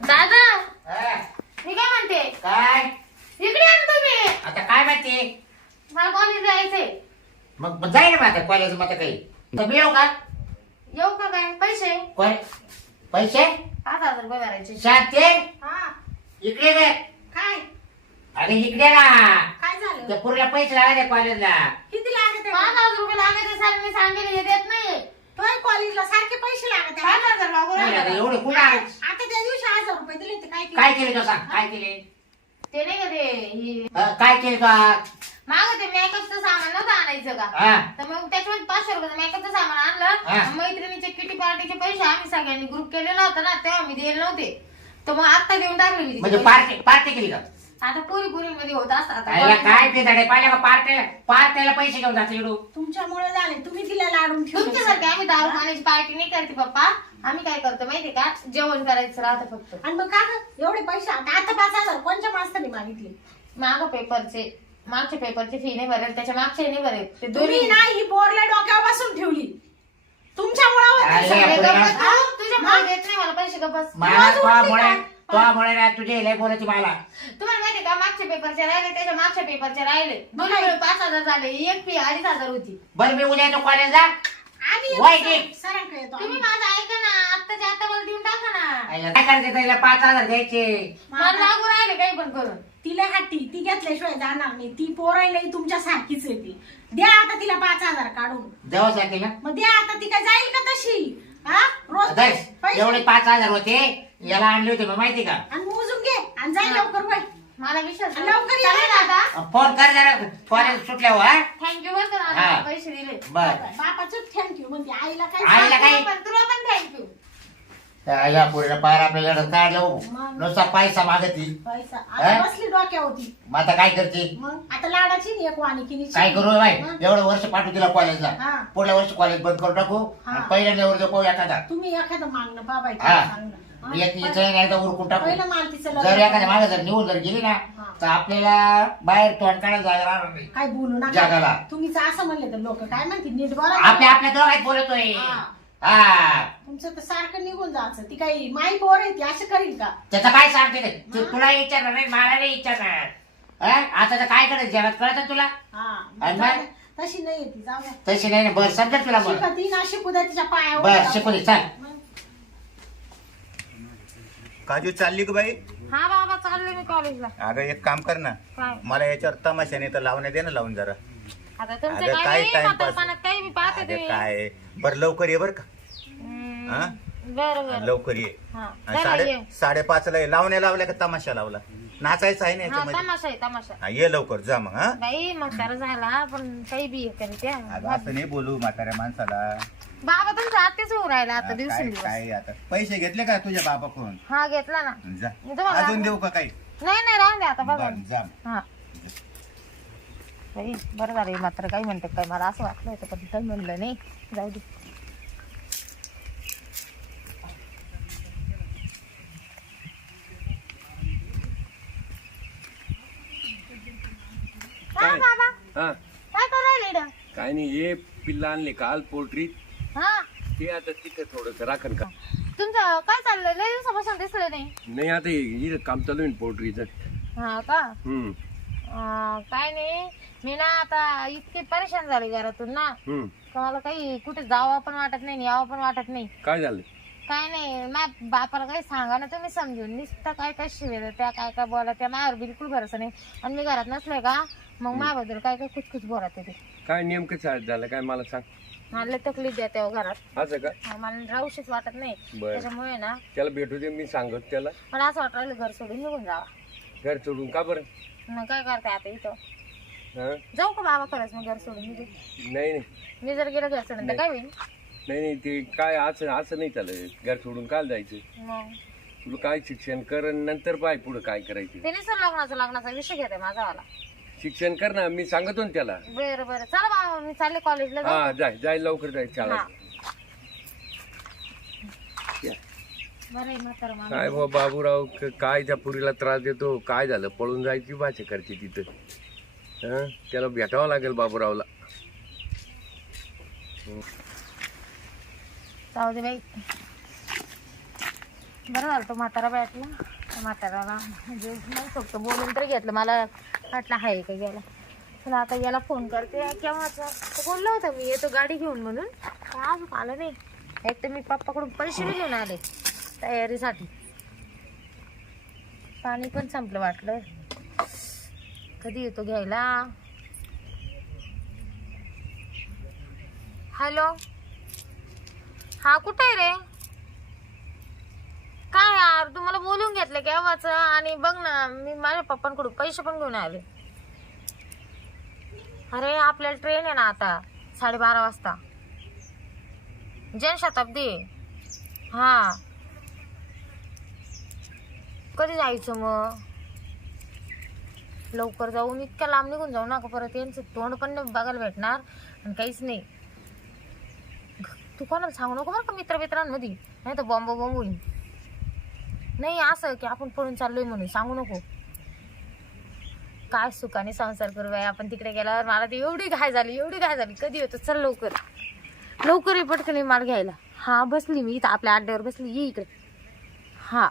दादा हा, मी काय म्हणते? काय? इकडे आण तुम्ही. आता काय माहिती मला कॉलेज जायचंय. मग मग जाईल ना आता कॉलेजमध्ये काही. मी येऊ का? येऊ का काय? पैसे? कोण? पैसे? पाच हजार रुपये भरायचे. शांती? हा. इकडे रे काय? अरे इकडे ना. काय झालं? त्या पुरीला पैसे लागायचे कॉलेजला किती लागत? पाच हजार रुपये लागायचे सर मी सांगेल हे देत नाही तोय कॉलेजला सारखे पैसे लागत आहे. पाच हजार नाही. एवढे कुठं आहे? आता त्या दिवशी हजार रुपये दिले ते काय केलं? काय केले तो सांग काय केले ते नाही का ते ही- अं, काय केले तो मागं ते मेकअपचं सामान नव्हतं आणायचं का हा तर मग त्याच्यामध्ये पाचशे रुपयाचं मेकअपचं सामान हा. आणलं मैत्रिणीचे किटी पार्टीचे पैसे आम्ही सगळ्यांनी ग्रुप केलेला होता ना तेव्हा मी दिले नव्हते तर मग आता देऊन टाकले मी म्हणजे पार्टी पार्टी केली का. आता पुरी पुरी मध्ये होत असतात आईला काय ते धडे पाहिलं का पार्टीला पार्टीला पैसे घेऊन जाते इकडून तुमच्यामुळे झाले. तुम्ही तिला लाडून ठेवले. तुमच्यासारखे आम्ही दारू खाण्याची पार्टी नाही करते पप्पा. आम्ही काय करतो माहितीये का? जेवण करायचं राहतं फक्त. आणि मग का गं? एवढे पैसे आता आता पाच हजार. कोणच्या मास्तरने मागितले? माग पेपरचे. मागच्या पेपरची फी नाही भरेल त्याच्या मागचे नाही भरेल ते तुम्ही दोन्ही ना ही बोरला डोक्यावर बसून ठेवली. तुमच्यामुळे होतं अरे, सगळं. सगळे पुढे गप्पा ना. तू, तुझ्यामुळे देत नाही मला पैसे का? ना तुझे लय बोलायची मला. तुम्हाला माहितीये का मागच्या पेपरचे राहिले त्याच्या मागच्या पेपरचे राहिले. दोन्ही मिळून पाच हजार झाले एक फी अडीच हजार होती. बरं मी उद्या येतो आम्ही. सर- सरांकडे येतो तुम्ही आम्ही. माझं ऐका ना आत्ताच्या आता मला देऊन टाका ना. आईला काय करायचं त्याला? पाच हजार द्यायचे. मला लागू राहिले काही पण करून. तिला हट्टी ती घेतल्याशिवाय जाणार नाही. ती पोरायलाही तुमच्या सारखीच आहे ती. द्या आता तिला पाच हजार काढून. ना. मग द्या आता ती काय जाईल का तशी? हा? रोज पैसे एवढे पाच हजार होते. याला आणले होते मग माहिती का आणि मोजून घे आणि जाईल हा. लवकर बाय मला विश्वास लवकर ये चालेल ना. दादा फोन कर जरा कॉलेज सुटल्यावर हा? थँक्यू बरं का हा. पैसे दिले बर बापाच थँक्यू म्हणजे आईला काय आईला काय? तुला पण तुला पण थँक्यू त्या या पुरीला आपल्याला काढलं मग. नुसता पैसा मागती पैसा हा? आता बसली डोक्या होती मग आता काय करते मग आता लाडाची नाही एक वाणिकीनीची काय करू बाई हा. एवढं वर्ष पाठवू तिला कॉलेजला हा. पुढल्या वर्षी कॉलेज बंद करून टाकू हा. आणि पहिल्या देऊ पाहू एखादा तुम्ही एखादं मागणं बाबा हा. एक हा? इथं एकदा उरकून टाकू पहिलं जर लग्न एखाद्या मागे जर निवड जर गेली ना हा. तर आपल्याला बाहेर तोंड काढायला जायला राहणार नाही काय बोलू जगाला. नका तुम्हीच असं म्हणले तर लोक काय म्हणतील नीट बोला आपल्या आपल्या दोघात बोलतोय हा. हा तुमचं तर सारखं निघून जायचं ती काही माई पोर आहे ती असं करील का त्याचं काय सांगते ते? तू- हा. तुला विचारणार नाही मला नाही विचारणार हा? आता तर काय करायचं जगात कळत तुला हा आणि जाऊ मग? द्या. तशी नाही ती जाऊ द्या. तशी नाही ना बरं समजा तुला बरं शिकती ना शिकू द्या तिच्या पायावर बरं शिकू दे चल. काजू चालली का बाई? हा बाबा चालले मी कॉलेजला अगं एक काम कर ना. काय मला याच्यावर तमाशाने तर लावण्या दे ना लावून जरा. आता तुमचं अगं, काय काय नाही time म्हातारपणात pass. काही मी पाहते अगं तुम्ही काय? बरं लवकर ये बर का. हम्म, हा? बरं बरं. लवकर ये. हा. आणि साडे ये. साडेपाचला ये. लावण्या लावल्या का तमाशा लावला? नाचायचं आहे ना हा याच्यामध्ये? तमाशा आहे तमाशा. हा, ये लवकर जा मग हा. बाई मग तर झाला पण काही बी हे करीत या. अगं असं नाही बोलू म्हाताऱ्या माणसाला. बाबा तुमचा आत्तेच होऊ राहिला आता हा, काय दिवसेंदिवस. काय आता? पैसे घेतले का तुझ्या बाबाकडून? हा घेतला ना. जा. मी तुम्हाला अजून देऊ का काही? नाही नाही राहून द्या आता बघा. बरं, जा. हा. बाई बरं झालं हे मात्र काही म्हणते काय मला असं वाटलं होतं पण काही म्हणलं नाही. जाऊ दे. काय? काय? बाबा. हा. काय करू राहिले इकडं? काय नाही हे पिल्ला आणले काल पोल्ट्री हा. ते आता तिथं थोडस राखण का तुमचं काय चाललंय? लय दिवसापासून दिसलं नाही. नाही आता हे काम चालू आहे पोल्ट्रीचं. हा का? हम्म. अं, काय नाही. मी ना आता इतकी परेशान झाली घरातून ना. हम्म. का मला काही कुठे जावं पण वाटत नाही आणि यावं पण वाटत नाही. काय झालं? काय नाही मा बापाला काही सांगा ना तुम्ही समजून नुसतं काय काय शिवेल त्या काय काय बोला त्या माझ्यावर बिलकुल भरोसा नाही. आणि मी घरात नसले का मग माझ्याबद्दल काय काय कुचकुच बोलत ते काय नेमकं चालत झालं? काय मला सांग. मला तकलीफ द्या तेव्हा घरात. असं का? हा, मला राहूशीच वाटत नाही. बर. त्याच्यामुळे ना त्याला भेटू दे मी सांगत त्याला. मला असं वाटलं घर सोडून निघून जावा. घर सोडून का बरं? मग काय करते आता इथं? हा? जाऊ का बाबा खरंच मग घर सोडून निघू? नाही नाही. मी जर गेलं घर सोडून तर काय होईल? नाही नाही ते काय असं असं नाही चालत घर सोडून काय जायचं. मग? तुला काय शिक्षण कर आणि नंतर पाय पुढं काय करायचं. त्याने सर लग्नाचा लग्नाचा विषय घेते माझा वाला. शिक्षण कर ना मी सांगतो ना त्याला. बरं बरं. चला बाबा मी चालले कॉलेजला जाऊ. हा जाय जाय लवकर जाय हा. बरं आहे म्हातारं माणूस. काय बा बाबूराव क- काय त्या पुरीला त्रास देतो? काय झालं? पळून जायची भाषा करते तिथं. हं? त्याला भेटावं लागेल बाबूरावला. जाऊ दे बाई. बरं झालं तो म्हातारा भेटला म्हाताराला म्हणजे नाही फक्त बोलून तर घेतलं. मला वाटलं आहे का गेला पण आता याला फोन करते. केव्हाचा तो बोलला होता मी येतो गाडी घेऊन म्हणून. आज आलं नाही. एक तर मी पप्पाकडून पैसे घेऊन आले तयारीसाठी. पाणी पण संपलं वाटलं. कधी येतो घ्यायला? हॅलो? हा कुठे आहे रे? तुम्हाला बोलून घेतलं केव्हाच? आणि बघ ना मी माझ्या पप्पांकडून पैसे पण घेऊन आले. अरे आपल्याला ट्रेन आहे ना आता साडेबारा वाजता. जनशताब्दी. आहे. हा. कधी जायचं मग? लवकर जाऊन इतक्या लांब निघून जाऊ नका परत यांचं तोंड पण नाही बघायला भेटणार आणि काहीच नाही. तू कोणाला सांगू नको बरं का मित्र मित्रांमध्ये नाही तर बॉम्ब बॉम्ब होईल. नाही असं की आपण पळून चाललोय म्हणून सांगू नको. काय सुखाने संसार करू बाई आपण तिकडे गेल्यावर मला ती एवढी घाय झाली एवढी घाय झाली. कधी येतो? चल लवकर. लवकर ये पटकन ये माल घ्यायला. हा बसली मी इथं आपल्या अड्ड्यावर बसली. ये इकडे. हा.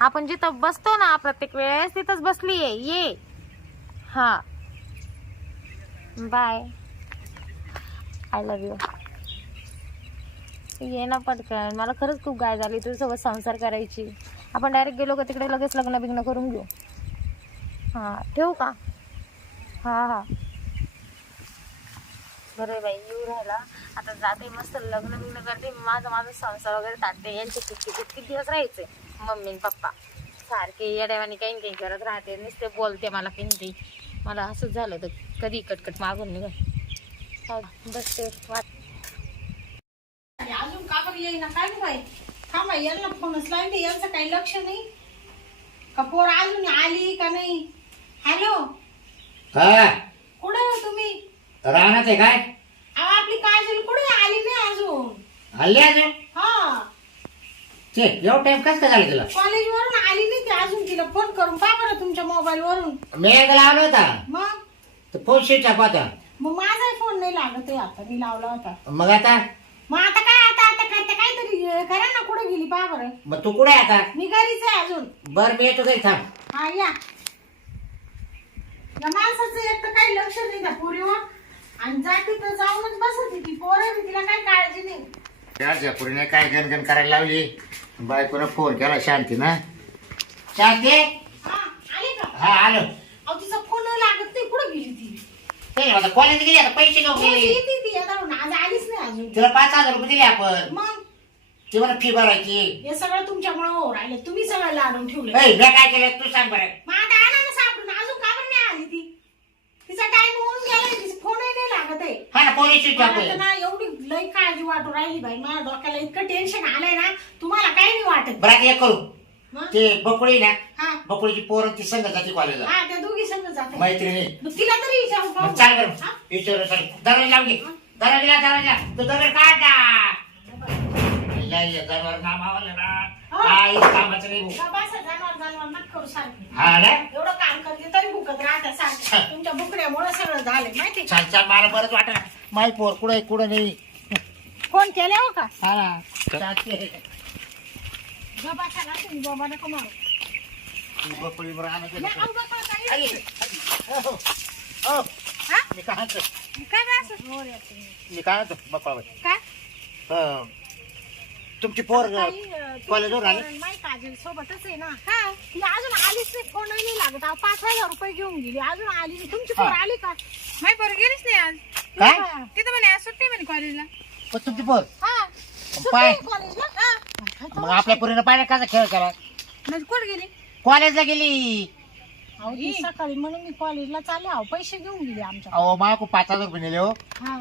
आपण जिथं बसतो ना प्रत्येक वेळेस तिथंच बसली आहे. ये. हा. बाय आय लव्ह यू ये ना पटकन. मला खरंच खूप गाय झाली तुझ्यासोबत संसार करायची. आपण डायरेक्ट गेलो का तिकडे लगेच लग्न बिग्न करून घेऊ. हां ठेवू का? हां हां. बरं आहे बाई येऊ राहिला. आता जाते मस्त लग्न बिग्न करते. माझं माझं संसार वगैरे ताटते. यांचे किती किती दिवस राहायचे? मम्मी आणि पप्पा. सारखे येड्यावानी काही काही करत राहते. नुसते बोलते मला पिंटी मला असंच झालं तर कधी कटकट मागून निघ बसते. वाट अरे अजून का बरं येईना? काय गं बाई? थांबा यांना फोनच लावते यांचं काही लक्ष नाही. का पोर अजून आली का नाही? हॅलो हा कुठे तुम्ही? राहणार आहे काय? अहो आपली काजल कुठे आली नाही अजून. हल्ली अजून? हा. ते एवढा टाइम कसं काय झालं तुला? कॉलेज वरून आली नाही ती अजून तिला फोन करून. पहा बरं तुमच्या मोबाईल वरून. मी एकदा लावला होता. मग? तर फोन स्विच ऑफ होता. मग माझा फोन नाही लागत आहे आता. मी लावला होता. मग आता? मग आता काय करा ना कुठे गेली पहा बरं. मग तू कुठे आहे आता? मी घरीच आहे अजून. बर मी येतो घरी थांब. हा या. या माणसाचं एक तर काही लक्ष नाही त्या पुरीवर. आणि जाते तर जाऊनच बसत ती पोरं तिला काही काळजी नाही. त्या पुरीने काय गणगण करायला लावली? बायकोनं फोन केला शांती ना शांती? हा आली का? हा आलो. अहो तिचा फोन लागत नाही. कुठं गेली ती? ते आता कॉलेज गेली आता पैसे घेऊन रोज गेली. येते ती आता आज आलीच नाही अजून. तिला पाच हजार रुपये दिले आपण. मग? ती मला फी भरायची. हे सगळं तुमच्यामुळे हो राहिलं. तुम्ही सगळं लाडून ठेवलं. ऐ, मी काय केलं? तू सांग बरं. मग आता आणा ना सापडून. अजून का बरं नाही आली ती? तिचा टाइम होऊन गेलाय. तिचा फोनही नाही लागत आहे. हा ना पोलीस स्विच ऑफ मला तर ना एवढी लई काळजी वाटू राहिली बाई. माझ्या डोक्याला इतकं टेन्शन आलंय ना तुम्हाला काही नाही वाटत. आता करू. मग? ते बकुळी ना हा. बकुळीची पोरं ती संघ जाते कॉलेजला हा त्या दोघी संग जाते मैत्रिणी. मग तिला तरी विचारू मग पाहू. चाल बरं. हा? विचारू चाल. दरवाजा लावून घे. दरवाजा दरवाजा. तू दरवाजा काढ ना. जनावर नामावलं ना काही कामाचं नाही भाऊ. का बसा, जनावर जनावर नका करू सारखी हा ना एवढं काम करते तरी भुकत राहत्या सारखं तुमच्या बुकड्यामुळे सगळं झालं माहिती छान छान मला बरंच वाटत माही पोर कुठे कुठं नाही फोन केले हो का हा ना चालते. बाबा सांगा तुम्ही बाबा नको मारू तू बकुळीवर आणत नाही, होती. अहो, बाबा, काही आई, नाही. आई, हो, हो. हा? मी काय म्हणतो काय बा असं? हो रे, ते. मी काय म्हणतो बकुळाबाई काय हं. तुमची पोर कॉलेजवर आली काजल सोबतच आहे ना. हा ती अजून आलीच नाही फोन नाही लागत. अहो, पाच हजार रुपये घेऊन गेली. अजून आली नाही. तुमची पोर हा. आली का? गेलीच नाही आज. काय? हा. तिथं म्हणे आज सुट्टी म्हणे कॉलेजला पण तुमची पोर? हा. पाय. सुट्टी आहे कॉलेजला हा. मग आपल्या पोरीनं पाहिजे कसा खेळ केला? म्हणजे कुठं गेली? कॉलेजला गेली. अहो, ती सकाळी म्हणून मी कॉलेजला चालले. अहो पैसे घेऊन गेले आमच्या अहो पाच हजार रुपये नेले हो. हा.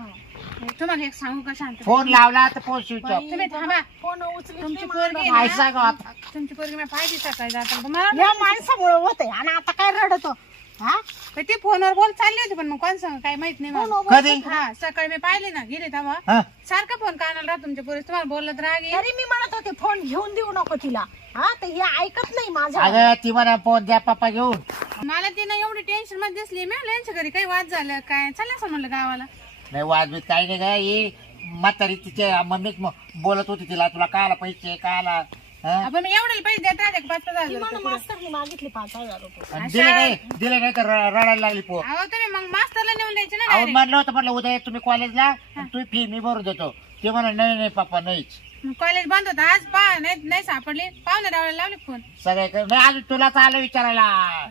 तुम्हाला एक सांगू का शांत? फोन लावला तर फोन स्विच ऑफ तुम्ही थांबा. फोन तुमची पोरगी काय सांगू आता. तुमची पोरगी मी पाहिजे सकाळी जाताना. तुम्हाला या माणसामुळे होतंय. आणि आता काय रडतो? हा? पण ती फोनवर बोल चालली होती पण मग कोण सांग काय माहीत नाही मला. फोनवर कधी? हा सकाळी मी पाहिले ना गेले तेव्हा. हा. सारखा फोन कानाला राहत तुमच्या पोरीस तुम्हाला बोलत राग येईल. तरी मी म्हणत होते फोन घेऊन देऊ नको तिला. हा तर हे ऐकत नाही माझं अगं ती म्हणा फोन द्या पप्पा घेऊन. मला तिनं एवढी टेन्शनमध्ये दिसली मी म्हणलं, यांच्या घरी काही वाद झालं काय? चाललं असं म्हणलं गावाला. नाही वाजवीत काही नाही ग. ही म्हातारी तिच्या मम्मीच म- बोलत होती तिला तुला काला पैसे काला हा? आपण मग एवढे पैसे देत राहते का? पाच पाच हजार ती रुपये म्हणून पुढं? मास्तरनी मागितले पाच हजार रुपये. आणि दिले नाही दिले नाही तर र- रडायला लागली अहो तुम्ही मग मास्तरला नेऊन द्यायचे ना अहो direct. म्हणलं होतं म्हटलं उद्या तुम्ही कॉलेजला तू फी मी भरून देतो. ते म्हणा नाही नाही पप्पा नाहीच. कॉलेज बंद होतं. आज पा नाही नाही सापडली. पाहुणे रावला लावले फोन. सगळे नाही अजून तुला आलं विचारायला.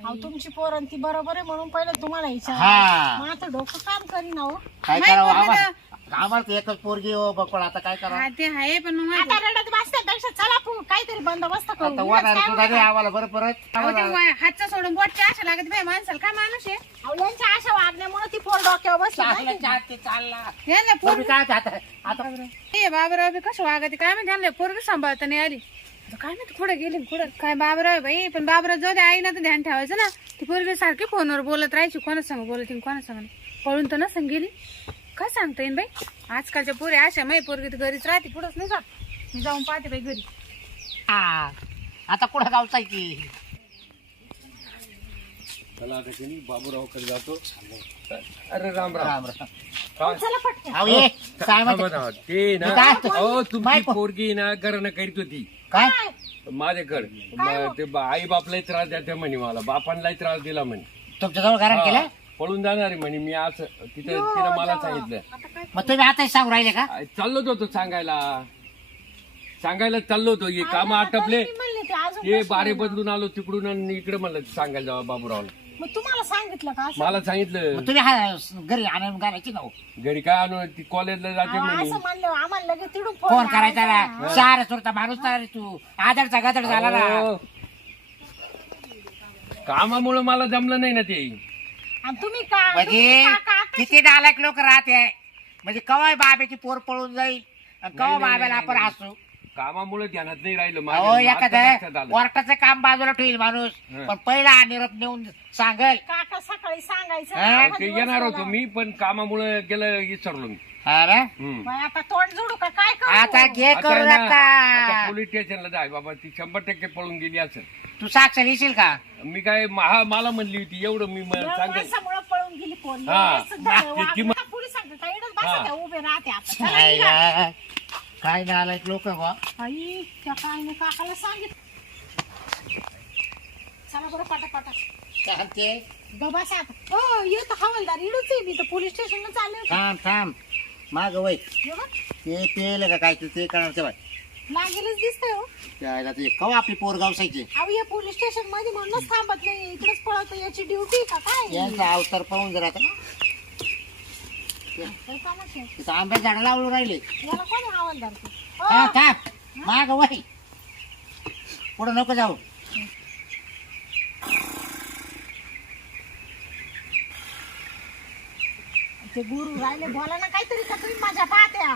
अहो तुमची पोरण ती बरोबर आहे म्हणून पहिलं तुम्हाला विचार हा. मग आता डोकं काम करीन अहो. काय नाही, करावं? पोरगी आम्हाला आम्हाला तर एकच पोरगी हो बकळ. आता काय हा करावं ते आहे पण मग आता रडत बसण्यापेक्षा चला काहीतरी बंदोबस्त करू आता उगाच वाढणार काय सुद्धा नाही होणार? आम्हाला बरं परत. अहो, ते आम्हाला- वा- हातचा सोडून बोटच्या आशा लागत बाई माणसाला काय माणूस आहे? अहो, यांच्या अशा वागण्यामुळे ती पोर डोक्यावर बसली चालला ते चालला. यांना तुम्ही पोरगी काय आता बाबराव बी कसं वागते? काय माहिती आणलं पोरगी सांभाळता नाही आली. आता काय माहिती कुठे गेली कुठं काय बाबराव बाई? पण बाबराव जाऊ दे आईना तर ध्यान ठेवायचं ना. ती पोरगी सारखी फोनवर बोलत राहायची कोणा सांग बोलत कोणा सांग नाही. पळून तर नसं गेली. काय सांगता येईन बाई? आजकालच्या पोरी अशा माही पोरगी तर घरीच राहते पुढंच नाही जात. मी जाऊन पाहते बाई घरी. हा. आता कुठं चला आता की जातो. अरे राम राम. राम राम. काय? चला पटकन. अहो ये काय थांबा, म्हणते? थांबा. ते ना मी काय म्हणतो? अहो तुमची बायको. पोरगी ना करणं करीत होती. काय? माझ्याकडे. म- ते आई बापलाही त्रास देते म्हणे मला. बापांनाही त्रास दिला म्हणे. तुमच्या जवळ घरात हा, केलं? पळून जाणार आहे म्हणे मी असं तिथं तिनं मला सांगितलं. मग तुम्ही आता सांगू राहिले का? आ, चाललोच होतो सांगायला. सांगायला चाललो होतो. हे काम आटपले. मी म्हणले ते अजून ते बारे बदलून आलो तिकडून आणि इकडे म्हणलं सांगायला जावा बाबूरावला. मग तुम्हाला सांगितलं का असं? मला सांगितलं. मग तुम्ही हा घरी आणून घालायची ना हो. घरी काय आणू? ती कॉलेजला जाते अहो, म्हणे. असं म्हणलं. आम्हाला लगेच तिडून फोन करायचा. ना. शहर सुरता माणूस ना रे तू. आदरचा गदर झाला ना. अहो, कामामुळे मला जमलं नाही ना ते. आणि तुम्ही का म्हणजे तुम्ही का- का- का- किती नालायक लोक राहते म्हणजे कवाय बाब्याची पोर पळून जाईल आणि कवा नाही, नाही, बाब्याला नाही, आपण नाही. हसू कामामुळे ध्यानात नाही राहिलं अहो माझ्या. आता लक्षात एखादं आलं. कोर्टाचं काम बाजूला ठेवील माणूस हं. पण पहिला निरोप नेऊन सांगल काका सकाळी सांगायचं हा, अहो, ते येणार. होतो मी पण कामामुळे गेलं विसरलो मी हा ना? आता तोंड जोडू का? काय करू? आता घे आता करू आहे ना, आता नका पोलीस स्टेशनला जाय बाबा ती शंभर टक्के पळून गेली असेल. तू साक्ष लिहिशील का? मी काय महा मला म्हणली होती एवढं मी म- सांगेल माणसामुळं पळून गेली पोर हा. पोलीस ती किंमत- सांगतात काय इकडंच बसा हा. त्या उभे राहते आता. चला काय निघा. ना- काय नालायक लोक बा आई त्या काय नाही काकाला सांगितलं. चला बरं पटापटा. काय म्हणते? गबासा हो येतो हवालदार. इडूच आहे मी. तर पोलीस स्टेशनला चालले होते. थांब थांब. माग वय. हे बघ, ते पेल का काय तू ते बाय. लागेलच दिसतंय हो. त्याला ते कवा आपली पोर गावसायची. अहो या पोलीस स्टेशनमध्ये म्हणूनच थांबत नाही. इकडेच पळत याची ड्युटी का काय? यांचा अवतार पाहून जर आता काय कामाचं आहे? तिथं आंब्या झाडं लावून राहिले. याला कोणी हवालदार ते? थांब. माग वय. पुढं नको जाऊ. ते गुरु राहिले बोला ना काहीतरी का तुम्ही माझ्या पाहत्या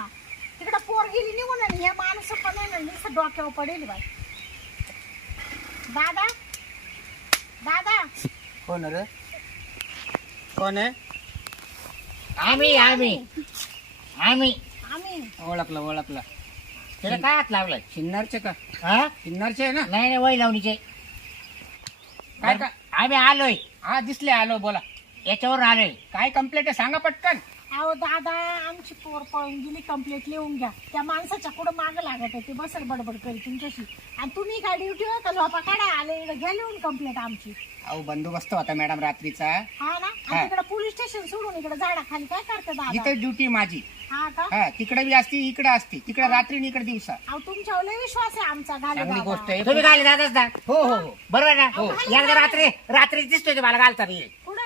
तिकडे पोर गेली निघून आणि हे माणूस पण आहे ना नुसतं डोक्यावर पडेल बाई. दादा? दादा? कोण रे? कोण आहे? आम्ही आम्ही. आम्ही. आम्ही. ओळखलं ओळखलं. त्याला काय हात लावलाय? चिन्नारचे का? हा? चिन्नारचे आहे ना? नाही नाही वय लावणीचे काय का? आम्ही आलोय. हा दिसले आलो बोला. याच्यावर आलोय काय कंप्लेंट आहे सांगा पटकन. अहो दादा आमची पोर पळून गेली कंप्लेंट लिहून घ्या. त्या माणसाच्या पुढे माग लागत आहे ते बसल बडबड करी तुमच्याशी. आणि तुम्ही काय ड्युटी का झोपा काढा? आले इकडे घ्या लिहून कंप्लेंट आमची. अहो बंदोबस्त होता मॅडम रात्रीचा. हा ना? हा. आणि तिकडे पोलीस स्टेशन सोडून इकडे झाडाखाली काय करते दादा? इथं ड्युटी माझी. हा का? हा तिकडे बी असती इकडे असती. तिकडे रात्री आणि इकडे दिवसा. अहो तुमच्यावर लय विश्वास आहे आमचा घाले चांगली दादा. गोष्ट आहे. तुम्ही घाले दादाच ना हो हो हो. बरोबर ना? हो. एकदा रात्री रात्री दिसतोय ते मला घालता पुढं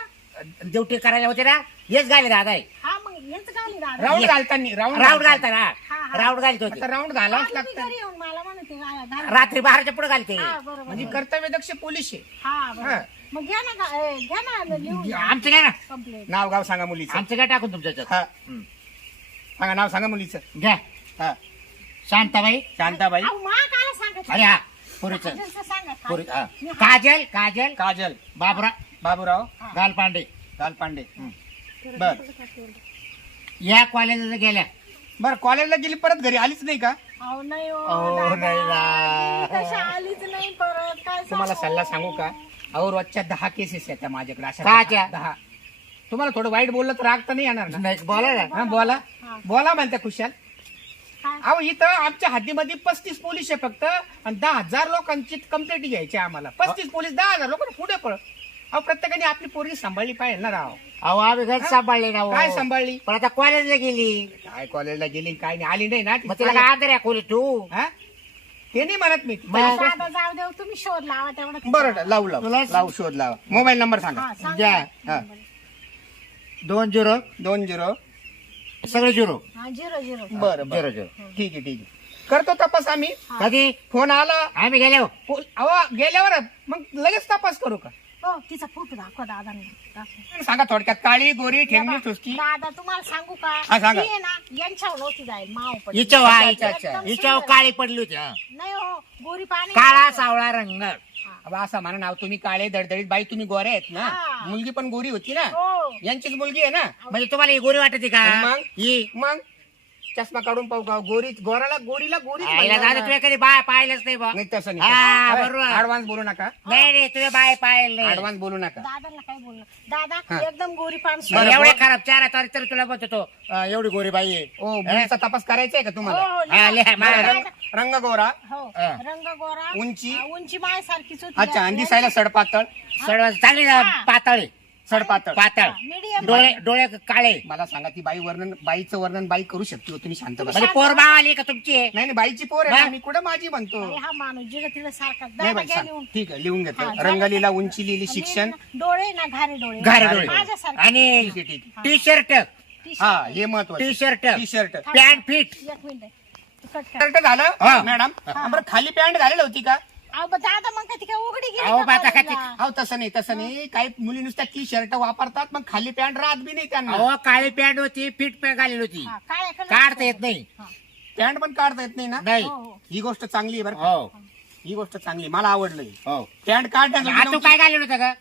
ड्युटी करायला होते ना हेच घाले दादा आहे हा मग हेच घाली दादा. राऊंड. घालताना राऊंड राऊंड घालता ना हा, हा. राऊंड घालतो ते. आता राऊंड घालावंच तुम्ही लागतं. घरी येऊन मला म्हणते घाला-. रात्री बाहेरच्या पुढे घालते. हा बरोबर. म्हणजे कर्तव्यदक्ष पोलीस आहे. हा बरोबर. हा. मग घ्या ना गा- ए, घ्या ना लिहून आमचं काय ना. कंप्लेंट नाव गाव सांगा मुलीचं. आमचं काय टाकून तुमच्या? हा. सांगा नाव सांगा मुलीचं. घ्या. हा. शांताबाई. शांताबाई. अहो मा काय सांगत अरे हा पुरीच. हा- काजल काजल. काजल. बाबरा बाबूराव? गालपांडे. गालपांडे. बर. या कॉलेजला गेल्या. बर कॉलेजला गेली परत घरी आलीच नाही का? अहो नाही हो अहो, दादा. नाही ना. ती तशी आलीच नाही परत? काय तुम्हाला सांगू? सल्ला सांगू का? अहो रोजच्या दहा केसेस आहेत माझ्याकडे अशा? दहा. तुम्हाला थोडं वाईट बोललं तर राग तर नाही येणार ना? नाही, बोला ना. हा बोला. हा. बोला म्हणते खुशाल काय? अहो इथं आमच्या हद्दीमध्ये पस्तीस पोलीस आहे फक्त. आणि दहा हजार लोकांची कंप्लेंट घ्यायची आम्हाला. पस्तीस पोलीस दहा हजार लोक पुढे पळ अहो प्रत्येकाने आपली पोरगी सांभाळली पाहिजे ना राव. अहो आम्ही घर सांभाळले ना हो. काय सांभाळली? पण आता कॉलेजला गेली. काय कॉलेजला गेली काय नाही? आली नाही ना ती मग तिला काय आदर आहे खोली तू? हा? ते नाही म्हणत मी? दादा जाऊ देऊ तुम्ही शोध लावा तेवढं बरं लावू लावू. तुला- लावू शोध लावा. मोबाईल नंबर सांगा. हा सांगा. द्या. हा. दोन झिरो. दोन झिरो. सगळे झिरो. हा झिरो झिरो. बरं झिरो बरं. झिरो ठीक आहे ठीक आहे. करतो तपास आम्ही. कधी? फोन आला. आम्ही गेलो. पोल- अहो गेल्यावर मग लगेच तपास करू का? हो तिचा फोटो दाखवा दादांना. दाखवा. सांगा थोडक्यात काळी गोरी ठेंगणी ठुसकी? दादा तुम्हाला सांगू का? सांगा. ती आहे ना यांच्यावर नव्हती जाईल माव पण हिच्या अच्छा, अच्छा. हिच्या काळी पडली होती हा. नाही हो गोरी पाणी काळा सावळा रंग. अहो, असं म्हणा नाव तुम्ही काळे दडदडीत बाई तुम्ही गोरे आहेत ना. हा. मुलगी पण गोरी होती ना. हो. यांचीच मुलगी आहे ना. म्हणजे तुम्हाला ही गोरी वाटते का? आणि मग? ही? मग? चष्मा काढून पाहू का? गोरी गोराला गोरीला गोरी आईला दादा तुला कधी बाय पाहिलंच नाही बा. नाही तसं हा, नाही बरोबर. ऍडव्हान्स बोलू नका. नाही नाही तुझ्या बाय पाहिलं नाही. ऍडव्हान्स बोलू नका. दादाला काय दादा हा. एकदम गोरी पान बरं, एवढे. खराब चार तरी तर तुला म्हणतो तो. अं, एवढी गोरी बाई आहे. ओ मुलीचा तपास करायचा आहे का हो तुम्हाला? हो हा, लिहा, लिहा. मा- रंग रंग गोरा हो हा. रंग गोरा उंची? हा, उंची माझ्यासारखीच होती अच्छा आणि दिसायला सडपातळ. सर्व चांगली हा. पातळी. सडपातळ पातळ. मीडियम डोळे डोळे काळे. मला सांगा ती बाई वर्णन बाईचं वर्णन बाई करू शकते हो, तुम्ही शांत बसा. म्हणजे पोरबा आली का तुमची? नाही नाही बाईची पोर आहे हा. ना, मी कुठं माझी म्हणतो? अरे हा माणूस जिला तिला सारखा नाही दादा बाई घ्या सांग. लिहून. ठीक आहे लिहून हा, घेतो झालं. रंगलीला उंची लिहिली आणि शिक्षण. डोळे ना घारे डोळे. घारे डोळे. माझ्यासारखे. आणि ठीक आहे, ठीक टी शर्ट टी-शर्ट. हा हे महत्वाचं. T shirt T shirt pant fit एक मिनिट. तू कट कर. शर्ट झालं हा. मॅडम. बरं खाली पॅन्ट घालेली होती का? अहो बा दादा मग काय ती काय उघडी गेली अहो, का कॉलेजला? अहो तसं नाही तसं नाही काही मुली नुसत्या टी शर्ट वापरतात मग खाली पॅन्ट राहत बी नाही त्यांना अहो काळी पॅन्ट होती फिट पॅन्ट घालेली होती हा, काय? काढता येत नाही पॅन्ट पण काढता येत नाही ना नाही हो, हो. ही गोष्ट चांगली आहे बरं का? हो ही गोष्ट चांगली आहे. मला आवडलं हे. हो पॅन्ट काढण्याचं तू काय घालेलं होतं का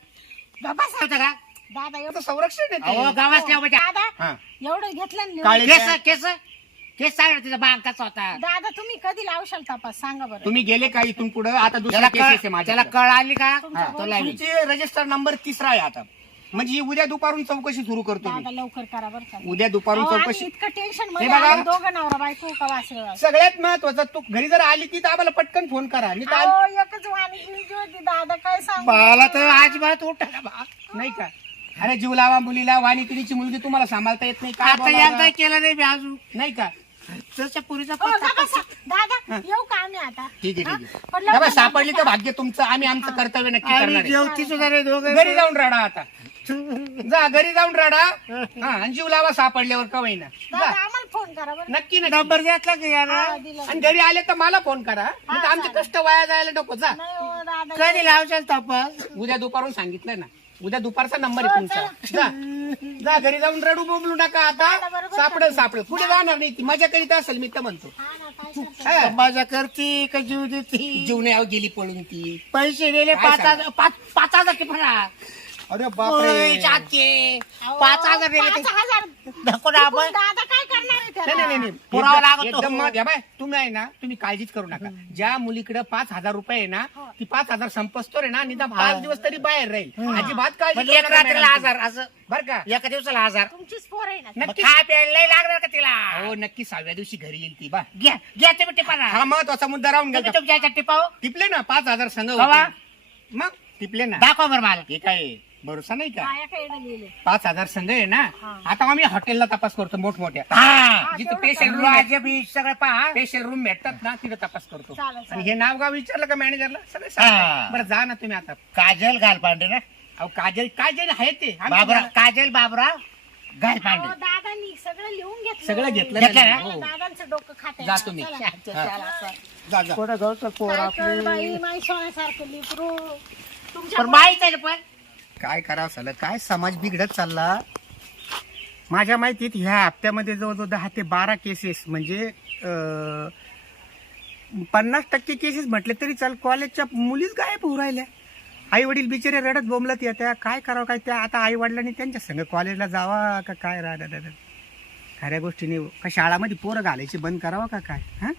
बाबा सांग. होतं का दादा एवढं संरक्षण आहे अहो ते. गावातल्या म्हणजे दादा हा. एवढं घेतलं ना लिहून. काळे केस पॅन्ट. केस केस सांग तिचा बांग कसा होता? दादा तुम्ही कधी लावशाल तपास? सांगा बरं. तुम्ही गेले का इथून पुढे? आता दुसरा त्याला केस आहे कळ माझ्या त्याला कळ आली का? तुमच्या तो लावी तुमचे रजिस्टर नंबर तिसरा आहे आता. म्हणजे ही उद्या दुपारून चौकशी सुरू करतो मी. दादा लवकर करा बरं का. उद्या दुपारून अहो, आम्ही चौकशी इतकं टेन्शन हे मध्ये बघा. आलो, दोघं नवरा बायको का वासरे? सगळ्यात महत्वाचं तू घरी जर आली की तर आम्हाला पटकन फोन करा. नाही तर अहो एकच वाणी होती दादा काय सांगू? मला तर अजिबात उठला बा. नाही का? अरे जीव लावा मुलीला वाणी पिढीची मुलगी तुम्हाला सांभाळता येत नाही. काय आता बोलावं? केलं नाही मी अजून. नाही का? पुरीचा हो, पत्ता. दादा येऊ का आम्ही आता? ठीक आहे? ठीक आहे. पण हे बघ, लवकर सापडली तर. भाग्य तुमचं. आम्ही आमचं कर्तव्य नक्की आणि करणार. जेवती सुद्धा घरी जाऊन राडा आता. जा घरी जाऊन राडा. हा आणि जीव लावा सापडल्यावर का होईना. दादा जा. आम्हाला फोन करा बरं. नक्की नक्की. नंबर घेतला की हा, दिला. आणि घरी आले तर मला फोन करा. नाही तर आमचे कष्ट वाया जायला नको. जा. नाही हो दादा. कधी लावशाल तपास? उद्या दुपारून सांगितलंय ना. उद्या दुपारचा नंबर हो, आहे तुमचा जा. जा घरी जाऊन रडू बोबलू नका आता. बरोबर सापडेल सापडेल. पुढे जाणार नाही ती? मजा करीत असेल मी तर म्हणतो. हा ना काय करतो हा. मजा करती का जीव देती? जीवने अहो गेली पळून ती. पैसे दिले काय पाच? हजार पाच पाच हजार की फरा अरे. अहो, पाच हजार पाच नको ना आपण दादा काय करणार आहे नाही नाही, नाही नाही. पुरावा एकदम- लागतो. एकदम मत- या बाय, तुम्ही आहे ना तुम्ही काळजीच करू नका. ज्या मुलीकडे पाच हजार रुपये आहे ना ती पाच हजार संपस्तोर आहे ना निदान पाच दिवस तरी बाहेर राहील. अजिबात काळजी म्हणजे करू एक नका रात्रीला मॅडम हजार असं. बरं का? एका दिवसाला हजार. तुमचीच पोर आहे ना. मग नक्की खाय प्यायला लागणार का तिला? हो नक्की सहाव्या दिवशी घरी येईल ती बा. घ्या घ्या तुम्ही हा महत्त्वाचा मुद्दा राहून तुम्ही गेला. तुमच्या ह्याच्यात टिपाव? टिपले ना पाच हजार संघ कवा? मग टिपले ना. दाखवा बरं मला. हे काय भरोसा नाही का? काय पाच हजार संघ आहे ना? आता आम्ही हॉटेलला तपास करतो मोठमोठ्या. हा. जिथं पेशंट रूम बीच सगळं पहा. स्पेशल रूम भेटतात ना तिथं तपास करतो. चालेल, आणि. हे नाव गाव विचारलं का मॅनेजरला सगळं हा. सांगतात. बरं जा ना तुम्ही आता. काजल घाल पांडे ना? अहो काजल काजल आहे ते. आम्ही बाबराव काजल बाबराव घाल अहो, पांडे दादांनी सगळं लिहून घेतलं. सगळं घेतलं घेतलं ना? ना? हो. दादांचं डोकं खाते जा तुम्ही. जा जा. कुठं जाऊ तर पोर काय आपली. कळ बाई माई सोन्यासारखं लिकरू तुमच्या पण माहीत आहे ना पण? काय करावं झालं काय समाज बिघडत चालला? माझ्या माहितीत ह्या हप्त्यामध्ये जवळजवळ दहा ते बारा केसेस म्हणजे पन्नास टक्के केसेस म्हटले तरी चाल कॉलेजच्या मुलीच गायब होऊ राहिल्या. आई वडील बिचारे रडत बोंबलत येत्या. काय करावं काय त्या आता आई वडिलांनी त्यांच्या संग कॉलेजला जावा का काय? राहत खऱ्या गोष्टीने का शाळामध्ये पोरं घालायची बंद करावं का काय? हां?